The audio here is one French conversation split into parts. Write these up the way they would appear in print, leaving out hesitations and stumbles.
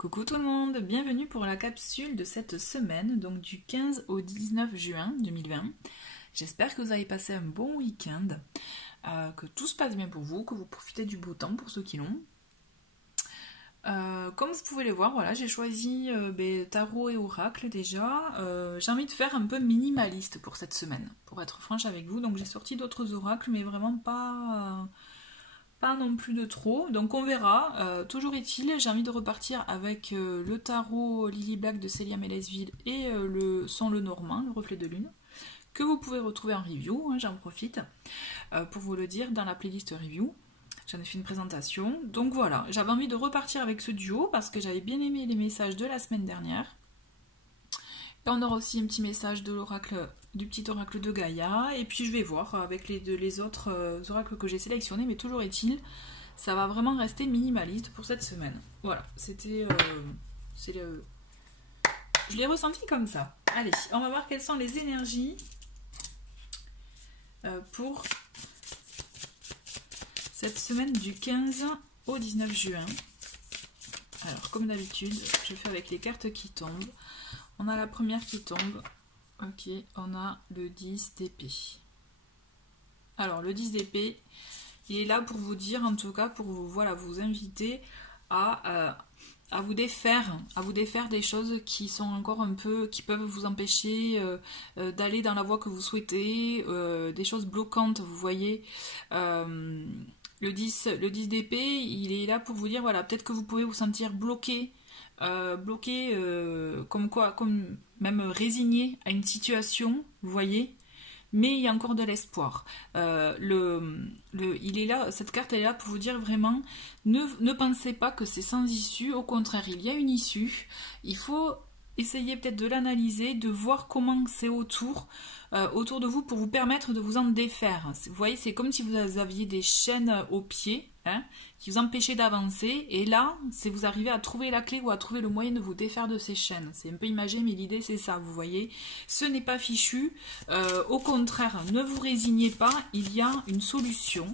Coucou tout le monde, bienvenue pour la capsule de cette semaine, donc du 15 au 19 juin 2020. J'espère que vous avez passé un bon week-end, que tout se passe bien pour vous, que vous profitez du beau temps pour ceux qui l'ont. Comme vous pouvez le voir, voilà, j'ai choisi tarot et oracle déjà. J'ai envie de faire un peu minimaliste pour cette semaine, pour être franche avec vous. Donc j'ai sorti d'autres oracles, mais vraiment pas non plus de trop, donc on verra. Toujours est-il, j'ai envie de repartir avec le tarot Lily Black de Célia Mélesville et le Son le Normand, le reflet de lune, que vous pouvez retrouver en review, hein, j'en profite pour vous le dire dans la playlist review. J'en ai fait une présentation, donc voilà, j'avais envie de repartir avec ce duo parce que j'avais bien aimé les messages de la semaine dernière. Et on aura aussi un petit message de l'oracle, du petit oracle de Gaïa, et puis je vais voir avec les autres oracles que j'ai sélectionnés, mais toujours est-il, ça va vraiment rester minimaliste pour cette semaine. Voilà, c'était... Je l'ai ressenti comme ça. Allez, on va voir quelles sont les énergies pour cette semaine du 15 au 19 juin. Alors, comme d'habitude, je fais avec les cartes qui tombent. On a la première qui tombe. Ok, on a le 10 d'épée. Alors, le 10 d'épée, il est là pour vous dire, en tout cas, pour vous, voilà, vous inviter à vous défaire des choses qui sont encore un peu, qui peuvent vous empêcher d'aller dans la voie que vous souhaitez, des choses bloquantes, vous voyez. Le 10 d'épée, il est là pour vous dire, voilà, peut-être que vous pouvez vous sentir bloqué, comme même résigné à une situation, vous voyez, mais il y a encore de l'espoir. Il est là, cette carte elle est là pour vous dire vraiment, ne pensez pas que c'est sans issue, au contraire, il y a une issue, il faut essayer peut-être de l'analyser, de voir comment c'est autour de vous pour vous permettre de vous en défaire. Vous voyez, c'est comme si vous aviez des chaînes aux pieds, hein, qui vous empêchaient d'avancer, et là, c'est vous arrivez à trouver la clé ou à trouver le moyen de vous défaire de ces chaînes. C'est un peu imagé, mais l'idée c'est ça, vous voyez. Ce n'est pas fichu, au contraire, ne vous résignez pas, il y a une solution,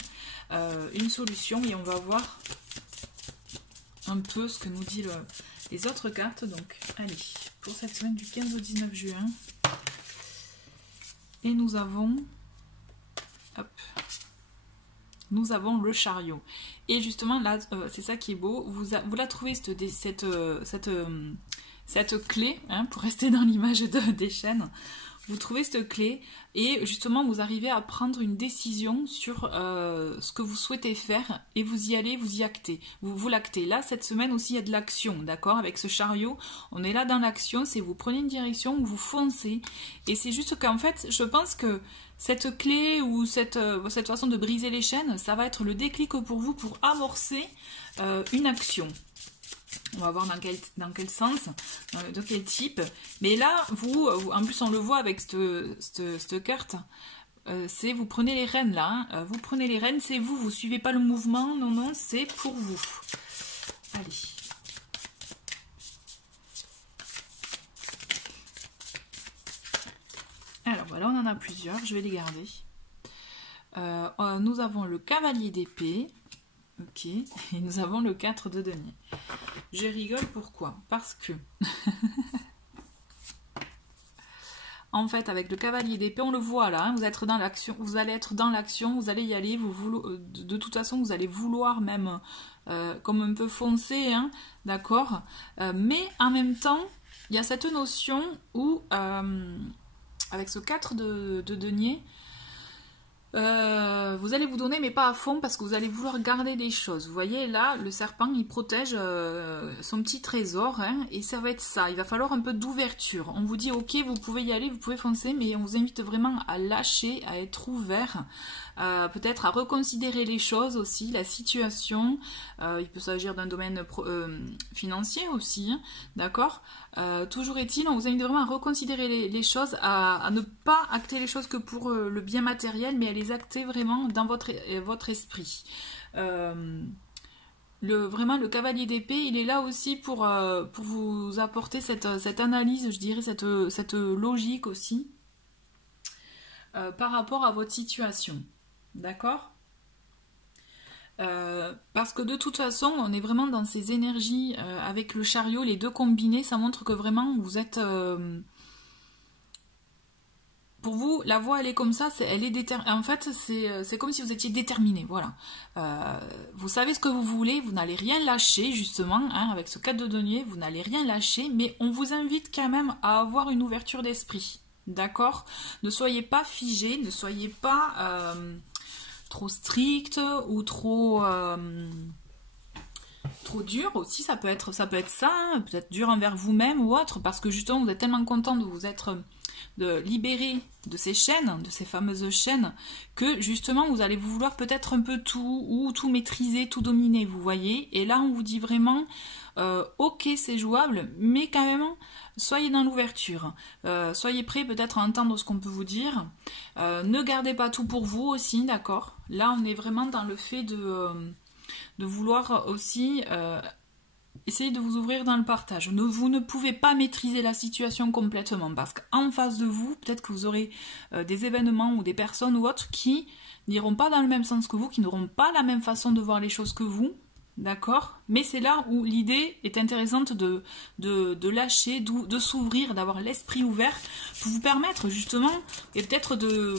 et on va voir un peu ce que nous dit les autres cartes. Donc, allez, pour cette semaine du 15 au 19 juin, et nous avons le chariot. Et justement, là, c'est ça qui est beau. Vous la trouvez, cette clé, hein, pour rester dans l'image des chaînes. Vous trouvez cette clé et justement vous arrivez à prendre une décision sur ce que vous souhaitez faire et vous y allez, vous y actez. Vous l'actez. Là, cette semaine aussi, il y a de l'action, d'accord? Avec ce chariot, on est là dans l'action, c'est vous prenez une direction, vous foncez. Et c'est juste qu'en fait, je pense que cette clé ou cette façon de briser les chaînes, ça va être le déclic pour vous pour amorcer une action. On va voir dans quel sens, de quel type. Mais là, vous, en plus on le voit avec cette carte, c'est vous prenez les rênes là. Hein, vous prenez les rênes, c'est vous suivez pas le mouvement, non, c'est pour vous. Allez. Alors voilà, on en a plusieurs, je vais les garder. Nous avons le cavalier d'épée. Ok, et nous avons le 4 de denier. Je rigole, pourquoi? Parce que en fait, avec le cavalier d'épée, on le voit là, hein, vous allez être dans l'action, vous allez y aller, de toute façon, vous allez vouloir même comme un peu foncer, hein, d'accord, mais en même temps, il y a cette notion où, avec ce 4 de denier, vous allez vous donner mais pas à fond parce que vous allez vouloir garder des choses. Vous voyez là le serpent il protège son petit trésor, hein, et ça va être ça, il va falloir un peu d'ouverture. On vous dit ok, vous pouvez y aller, vous pouvez foncer, mais on vous invite vraiment à lâcher, à être ouvert, peut-être à reconsidérer les choses aussi, la situation. Il peut s'agir d'un domaine financier aussi, hein, d'accord. Toujours est-il, on vous invite vraiment à reconsidérer les choses, à ne pas acter les choses que pour le bien matériel, mais à les acter vraiment dans votre esprit. Vraiment, le cavalier d'épée, il est là aussi pour vous apporter cette analyse, je dirais, cette logique aussi, par rapport à votre situation. D'accord ? Parce que de toute façon, on est vraiment dans ces énergies avec le chariot, les deux combinés, ça montre que vraiment vous êtes... pour vous, la voie elle est comme ça, elle est déterminée. En fait, c'est comme si vous étiez déterminé, voilà. Vous savez ce que vous voulez, vous n'allez rien lâcher, justement, hein, avec ce 4 de denier, vous n'allez rien lâcher, mais on vous invite quand même à avoir une ouverture d'esprit, d'accord? Ne soyez pas figé, ne soyez pas trop strict ou trop dur aussi, ça peut être ça, hein, peut-être dur envers vous-même ou autre, parce que justement vous êtes tellement content de vous être de libérer de ces chaînes, de ces fameuses chaînes, que justement vous allez vouloir peut-être un peu tout, ou tout maîtriser, tout dominer, vous voyez, et là on vous dit vraiment ok c'est jouable, mais quand même soyez dans l'ouverture, soyez prêts peut-être à entendre ce qu'on peut vous dire, ne gardez pas tout pour vous aussi, d'accord, là on est vraiment dans le fait de vouloir aussi essayez de vous ouvrir dans le partage. Vous ne pouvez pas maîtriser la situation complètement parce qu'en face de vous, peut-être que vous aurez des événements ou des personnes ou autres qui n'iront pas dans le même sens que vous, qui n'auront pas la même façon de voir les choses que vous, d'accord? Mais c'est là où l'idée est intéressante de lâcher, de s'ouvrir, d'avoir l'esprit ouvert pour vous permettre justement, et peut-être de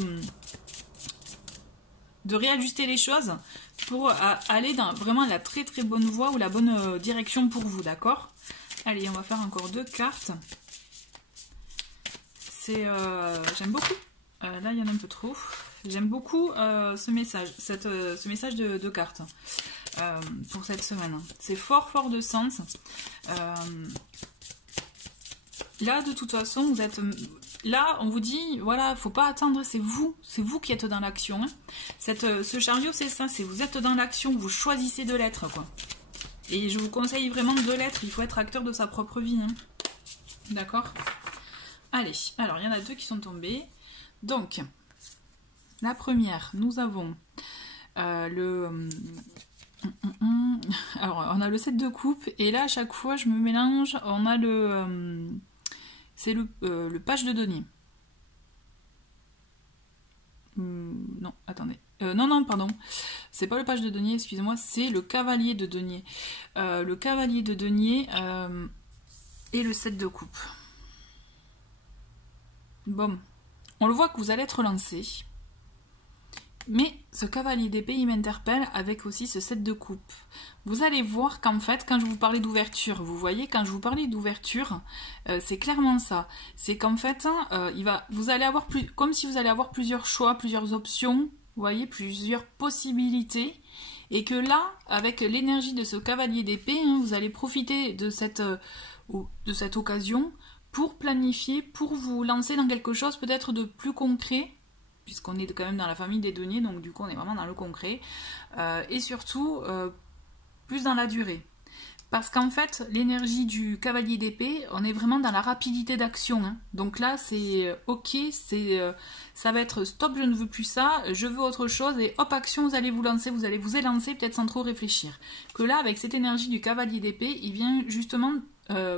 réajuster les choses pour aller dans vraiment la très très bonne voie ou la bonne direction pour vous, d'accord? Allez, on va faire encore 2 cartes. J'aime beaucoup. Là, il y en a un peu trop. J'aime beaucoup ce message, ce message de cartes pour cette semaine. C'est fort fort de sens. Là, de toute façon, vous êtes... Là, on vous dit, voilà, faut pas attendre, c'est vous qui êtes dans l'action. Hein. Ce chariot, c'est ça, c'est vous êtes dans l'action, vous choisissez de l'être, quoi. Et je vous conseille vraiment de l'être, il faut être acteur de sa propre vie. Hein. D'accord? Allez, alors, il y en a 2 qui sont tombés. Donc, la première, nous avons alors, on a le 7 de coupe, et là, à chaque fois, je me mélange, on a c'est le page de denier. Non, attendez. Non, pardon. C'est pas le page de denier, excusez-moi, c'est le cavalier de denier. Le cavalier de denier et le 7 de coupe. Bon, on le voit que vous allez être lancé. Mais ce cavalier d'épée, il m'interpelle avec aussi ce 7 de coupe. Vous allez voir qu'en fait, quand je vous parlais d'ouverture, vous voyez, quand je vous parlais d'ouverture, c'est clairement ça. C'est qu'en fait, vous allez avoir comme si vous allez avoir plusieurs choix, plusieurs options, vous voyez, plusieurs possibilités. Et que là, avec l'énergie de ce cavalier d'épée, hein, vous allez profiter de cette occasion pour planifier, pour vous lancer dans quelque chose peut-être de plus concret, puisqu'on est quand même dans la famille des deniers, donc du coup on est vraiment dans le concret, et surtout plus dans la durée. Parce qu'en fait, l'énergie du cavalier d'épée, on est vraiment dans la rapidité d'action. Hein. Donc là, c'est ok, ça va être stop, je ne veux plus ça, je veux autre chose, et hop, action, vous allez vous lancer, vous allez vous élancer peut-être sans trop réfléchir. Que là, avec cette énergie du cavalier d'épée, il vient justement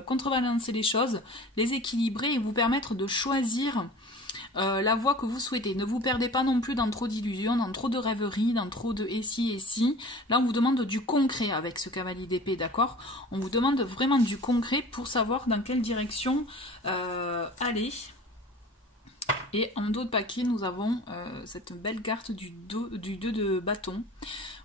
contrebalancer les choses, les équilibrer et vous permettre de choisir la voie que vous souhaitez. Ne vous perdez pas non plus dans trop d'illusions, dans trop de rêveries, dans trop de et si. Là, on vous demande du concret avec ce cavalier d'épée, d'accord? On vous demande vraiment du concret pour savoir dans quelle direction aller. Et en dos de paquet, nous avons cette belle carte du 2 de bâton,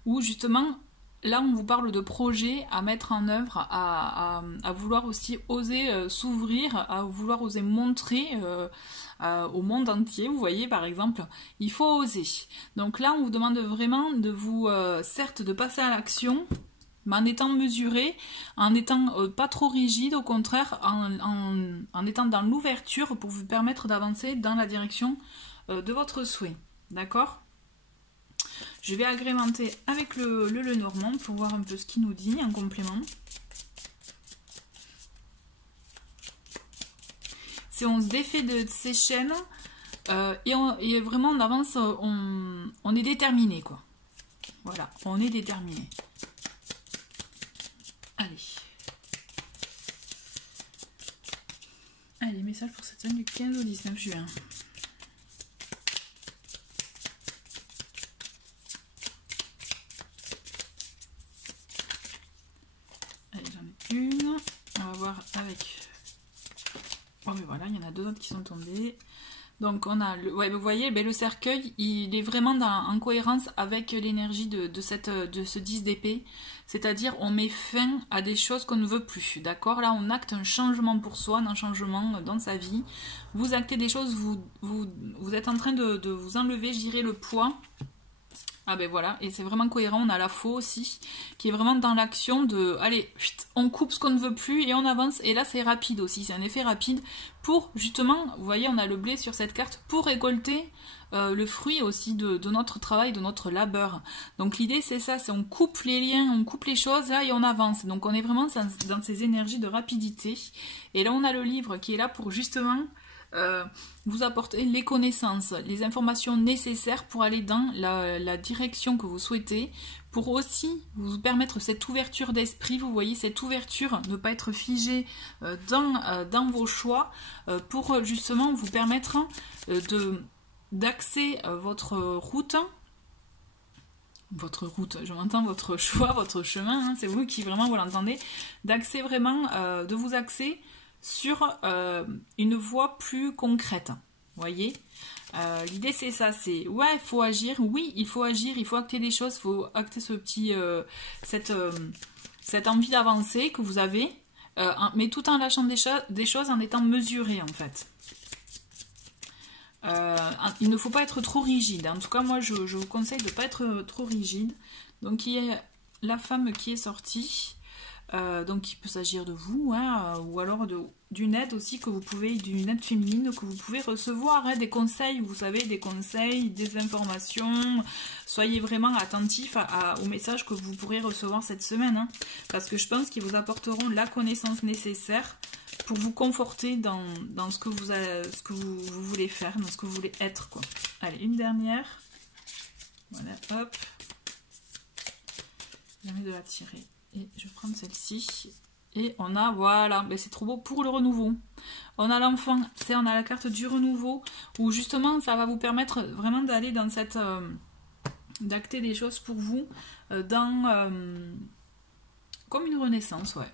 où justement... Là, on vous parle de projets à mettre en œuvre, à vouloir aussi oser s'ouvrir, à vouloir oser montrer au monde entier. Vous voyez, par exemple, il faut oser. Donc là, on vous demande vraiment de vous, certes, de passer à l'action, mais en étant mesuré, en n'étant pas trop rigide, au contraire, en étant dans l'ouverture pour vous permettre d'avancer dans la direction de votre souhait. D'accord ? Je vais agrémenter avec le Lenormand pour voir un peu ce qu'il nous dit en complément. Si on se défait de ces chaînes et vraiment on avance, on est déterminé quoi. Voilà, on est déterminé. Allez. Allez, message pour cette semaine du 15 au 19 juin. voir avec... Oh mais voilà, il y en a deux autres qui sont tombés. Donc on a, ouais, vous voyez, ben, le cercueil, il est vraiment en cohérence avec l'énergie de ce 10 d'épée. C'est-à-dire, on met fin à des choses qu'on ne veut plus, d'accord? Là, on acte un changement pour soi, un changement dans sa vie. Vous actez des choses, vous êtes en train de vous enlever, je dirais, le poids. Ah ben voilà, et c'est vraiment cohérent. On a la faux aussi, qui est vraiment dans l'action de, allez, on coupe ce qu'on ne veut plus et on avance. Et là c'est rapide aussi, c'est un effet rapide pour justement, vous voyez, on a le blé sur cette carte, pour récolter le fruit aussi de notre travail, de notre labeur. Donc l'idée c'est ça, c'est on coupe les liens, on coupe les choses là et on avance. Donc on est vraiment dans ces énergies de rapidité. Et là on a le livre qui est là pour justement... vous apporter les connaissances, les informations nécessaires pour aller dans la direction que vous souhaitez, pour aussi vous permettre cette ouverture d'esprit, vous voyez, cette ouverture, ne pas être figé dans vos choix, pour justement vous permettre d'axer votre route, je m'entends, votre choix, votre chemin, hein, c'est vous qui vraiment vous l'entendez, d'axer vraiment, de vous axer sur une voie plus concrète, voyez. L'idée c'est ça, c'est ouais, il faut agir, oui, il faut agir, il faut acter des choses, il faut acter ce petit, cette envie d'avancer que vous avez, mais tout en lâchant des choses, en étant mesuré en fait. Il ne faut pas être trop rigide, en tout cas moi je vous conseille de ne pas être trop rigide. Donc il y a la femme qui est sortie. Donc il peut s'agir de vous, hein, ou alors d'une aide aussi que vous pouvez, d'une aide féminine que vous pouvez recevoir, hein, des conseils, vous savez, des conseils, des informations. Soyez vraiment attentifs aux messages que vous pourrez recevoir cette semaine, hein, parce que je pense qu'ils vous apporteront la connaissance nécessaire pour vous conforter dans ce que vous voulez faire, dans ce que vous voulez être, quoi. Allez, une dernière. Voilà, hop. Jamais de la tirer. Et je vais prendre celle-ci. Et on a, voilà, ben c'est trop beau pour le renouveau. On a l'enfant, on a la carte du renouveau, où justement ça va vous permettre vraiment d'aller dans cette... d'acter des choses pour vous, comme une renaissance, ouais.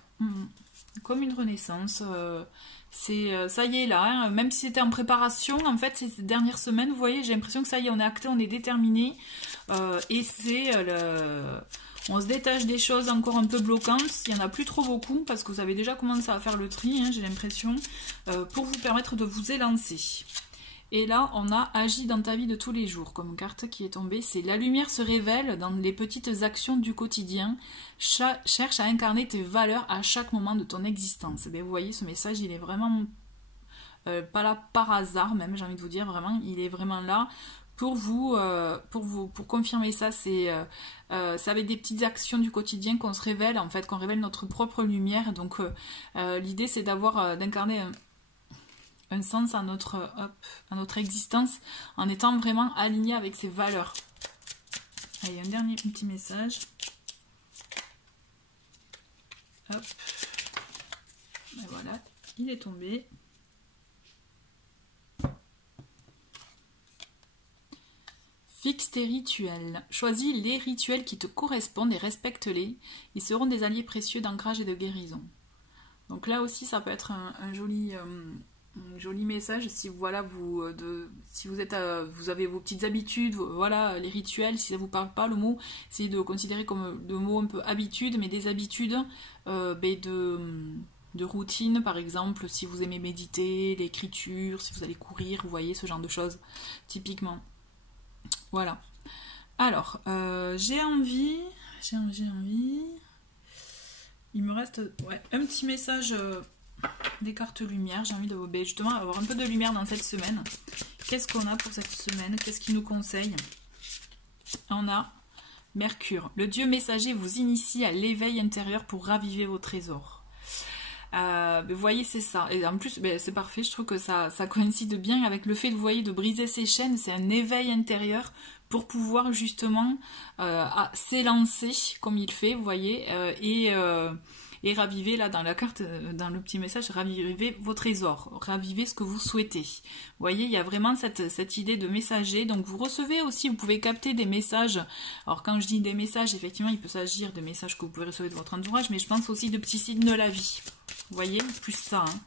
Comme une renaissance. Ça y est là, hein, même si c'était en préparation, en fait, ces dernières semaines, vous voyez, j'ai l'impression que ça y est, on est acté, on est déterminé. Et c'est on se détache des choses encore un peu bloquantes, il n'y en a plus trop beaucoup, parce que vous avez déjà commencé à faire le tri, hein, j'ai l'impression, pour vous permettre de vous élancer. Et là, on a agi dans ta vie de tous les jours, comme carte qui est tombée, c'est la lumière se révèle dans les petites actions du quotidien, cherche à incarner tes valeurs à chaque moment de ton existence. Et bien, vous voyez, ce message, il est vraiment pas là par hasard, même, j'ai envie de vous dire, vraiment, il est vraiment là pour confirmer ça. C'est avec des petites actions du quotidien qu'on se révèle, en fait, qu'on révèle notre propre lumière. Donc, l'idée, c'est d'incarner un sens à notre existence en étant vraiment aligné avec ses valeurs. Allez, un dernier petit message. Hop. Et voilà, il est tombé. Fixe tes rituels. Choisis les rituels qui te correspondent et respecte-les. Ils seront des alliés précieux d'ancrage et de guérison. Donc là aussi, ça peut être un joli message. Si voilà, si vous avez vos petites habitudes, voilà, les rituels. Si ça vous parle pas le mot, essayez de considérer comme le mot un peu habitude, mais des habitudes de routine, par exemple, si vous aimez méditer, l'écriture, si vous allez courir, vous voyez ce genre de choses, typiquement. Voilà. Alors, j'ai envie. Il me reste un petit message des cartes lumière. J'ai envie de justement avoir un peu de lumière dans cette semaine. Qu'est-ce qu'on a pour cette semaine? Qu'est-ce qu'il nous conseille? On a Mercure. Le dieu messager vous initie à l'éveil intérieur pour raviver vos trésors. Vous voyez, c'est ça. Et en plus, c'est parfait. Je trouve que ça coïncide bien avec le fait de, vous voyez, de briser ces chaînes. C'est un éveil intérieur pour pouvoir justement s'élancer comme il fait, vous voyez, et raviver, là, dans la carte, dans le petit message, raviver vos trésors, raviver ce que vous souhaitez. Vous voyez, il y a vraiment cette idée de messager. Donc, vous recevez aussi, vous pouvez capter des messages. Alors, quand je dis des messages, effectivement, il peut s'agir de messages que vous pouvez recevoir de votre entourage, mais je pense aussi de petits signes de la vie. Vous voyez, plus ça. Hein.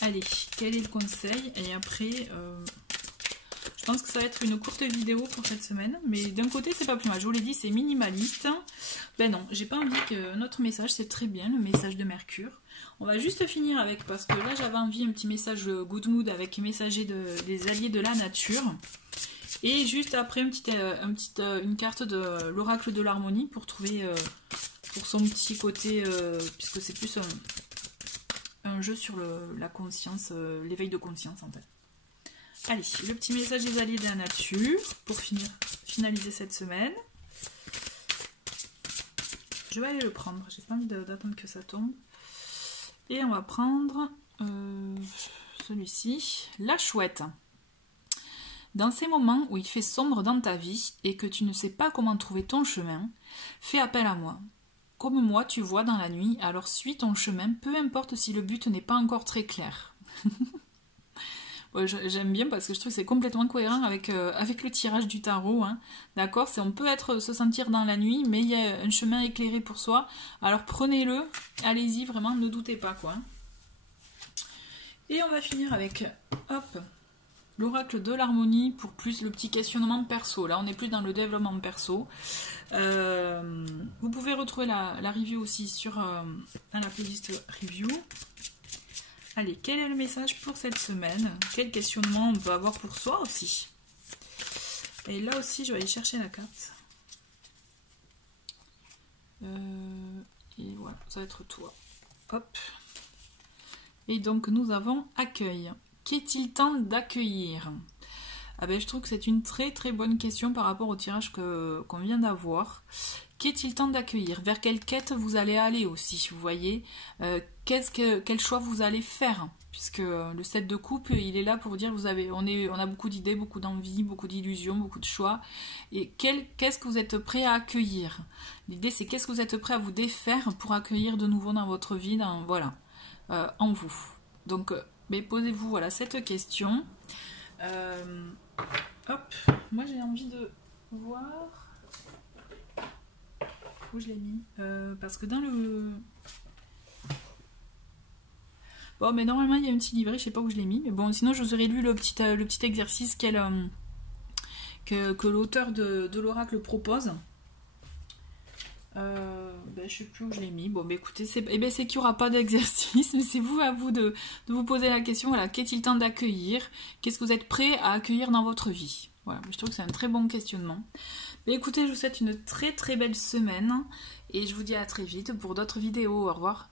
Allez, quel est le conseil? Et après, je pense que ça va être une courte vidéo pour cette semaine. Mais d'un côté, c'est pas plus mal. Je vous l'ai dit, c'est minimaliste. Ben non, j'ai pas envie que notre message, c'est très bien, le message de Mercure. On va juste finir avec, parce que là, j'avais envie un petit message good mood avec messager des alliés de la nature. Et juste après, une carte de l'oracle de l'harmonie pour trouver, pour son petit côté, puisque c'est plus un jeu sur la conscience, l'éveil de conscience en fait. Allez, le petit message des alliés de la nature pour finaliser cette semaine. Je vais aller le prendre, j'ai pas envie d'attendre que ça tombe. Et on va prendre celui-ci, la chouette. Dans ces moments où il fait sombre dans ta vie et que tu ne sais pas comment trouver ton chemin, fais appel à moi. Comme moi, tu vois dans la nuit, alors suis ton chemin, peu importe si le but n'est pas encore très clair. Ouais, j'aime bien parce que je trouve que c'est complètement cohérent avec le tirage du tarot. Hein. D'accord, on peut se sentir dans la nuit, mais il y a un chemin éclairé pour soi. Alors prenez-le, allez-y, vraiment, ne doutez pas. Quoi. Et on va finir avec, hop, l'oracle de l'harmonie pour plus le petit questionnement perso. Là, on est plus dans le développement perso. Vous pouvez retrouver la review aussi dans la playlist review. Allez, quel est le message pour cette semaine? Quel questionnement on peut avoir pour soi aussi? Et là aussi, je vais aller chercher la carte. Et voilà, ça va être toi. Hop. Et donc, nous avons accueil. Qu'est-il temps d'accueillir? Ah ben, je trouve que c'est une très très bonne question par rapport au tirage qu'on vient d'avoir. Qu'est-il temps d'accueillir? Vers quelle quête vous allez aller aussi, vous voyez? Quel choix vous allez faire? Puisque le 7 de coupe, il est là pour dire on a beaucoup d'idées, beaucoup d'envies, beaucoup d'illusions, beaucoup de choix. Et qu'est-ce que vous êtes prêt à accueillir? L'idée, c'est qu'est-ce que vous êtes prêt à vous défaire pour accueillir de nouveau dans votre vie, en vous. Donc, posez-vous voilà, cette question. Hop, moi j'ai envie de voir où je l'ai mis. Parce que dans le... Bon, mais normalement il y a un petit livret, je sais pas où je l'ai mis. Mais bon, sinon je vous aurais lu le petit exercice que l'auteur de l'oracle propose. Je sais plus où je l'ai mis. Bon, écoutez, c'est qu'il n'y aura pas d'exercice, mais c'est à vous de vous poser la question. Voilà, qu'est-il temps d'accueillir? Qu'est-ce que vous êtes prêt à accueillir dans votre vie? Voilà, je trouve que c'est un très bon questionnement. Mais écoutez, je vous souhaite une très très belle semaine et je vous dis à très vite pour d'autres vidéos. Au revoir.